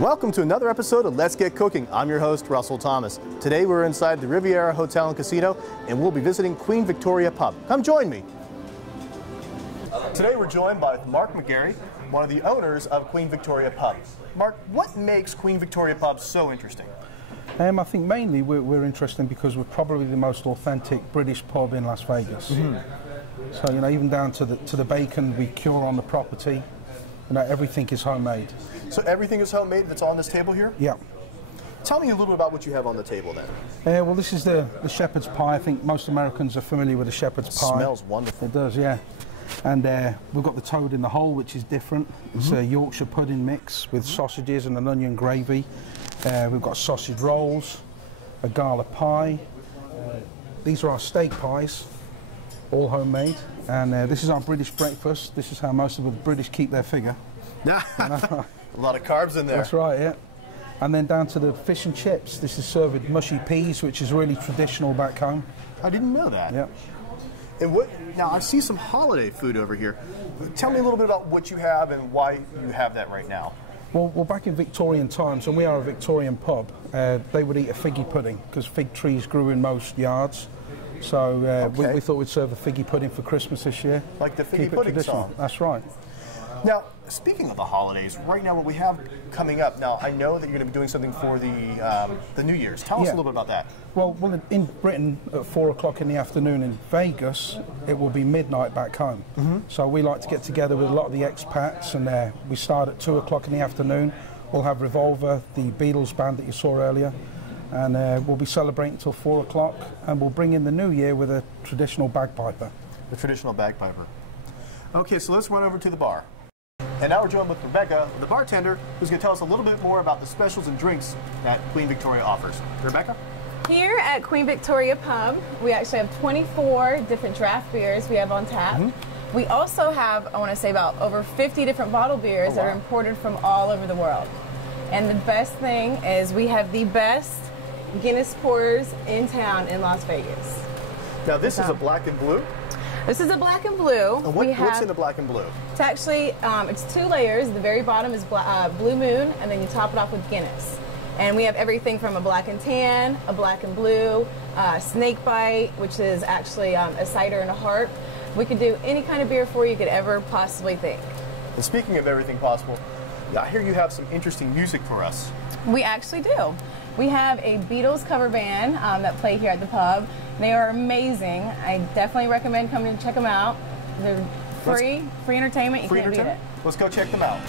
Welcome to another episode of Let's Get Cooking. I'm your host, Russell Thomas. Today we're inside the Riviera Hotel and Casino, and we'll be visiting Queen Victoria Pub. Come join me. Today we're joined by Mark McGarry, one of the owners of Queen Victoria Pub. Mark, what makes Queen Victoria Pub so interesting? I think mainly we're interesting because we're probably the most authentic British pub in Las Vegas. So, you know, even down to the bacon we cure on the property, you know, everything is homemade. So everything is homemade that's on this table here? Yeah. Tell me a little bit about what you have on the table then. Well, this is the shepherd's pie. I think most Americans are familiar with the shepherd's pie. It smells wonderful. It does, yeah. And we've got the toad in the hole, which is different. It's a Yorkshire pudding mix with sausages and an onion gravy. We've got sausage rolls, a gala pie. These are our steak pies, all homemade. And this is our British breakfast. This is how most of the British keep their figure. A lot of carbs in there. That's right, yeah. And then down to the fish and chips. This is served with mushy peas, which is really traditional back home. I didn't know that. Yeah. And now I see some holiday food over here. Tell me a little bit about what you have and why you have that right now. Well, back in Victorian times, and we are a Victorian pub, they would eat a figgy pudding because fig trees grew in most yards. So we thought we'd serve a figgy pudding for Christmas this year. Like the figgy pudding song. That's right. Now, speaking of the holidays, right now what we have coming up, now I know that you're going to be doing something for the New Year's. Tell us a little bit about that. Well, in Britain at 4 o'clock in the afternoon, in Vegas, it will be midnight back home. So we like to get together with a lot of the expats, and we start at 2 o'clock in the afternoon. We'll have Revolver, the Beatles band that you saw earlier, and we'll be celebrating until 4 o'clock, and we'll bring in the New Year with a traditional bagpiper. The traditional bagpiper. Okay, so let's run over to the bar. And now we're joined with Rebecca, the bartender, who's going to tell us a little bit more about the specials and drinks that Queen Victoria offers. Rebecca? Here at Queen Victoria Pub, we actually have 24 different draft beers we have on tap. We also have, I want to say, about over 50 different bottled beers that are imported from all over the world. And the best thing is we have the best Guinness pours in town in Las Vegas. Now this is a black and blue? This is a black and blue. And what's in the black and blue? It's actually, it's 2 layers. The very bottom is Blue Moon, and then you top it off with Guinness. And we have everything from a black and tan, a black and blue, snake bite, which is actually a cider and a heart. We could do any kind of beer for you could ever possibly think. And speaking of everything possible, I hear you have some interesting music for us. We actually do. We have a Beatles cover band that play here at the pub. They are amazing. I definitely recommend coming and check them out. They're free entertainment. You can't beat it. Let's go check them out.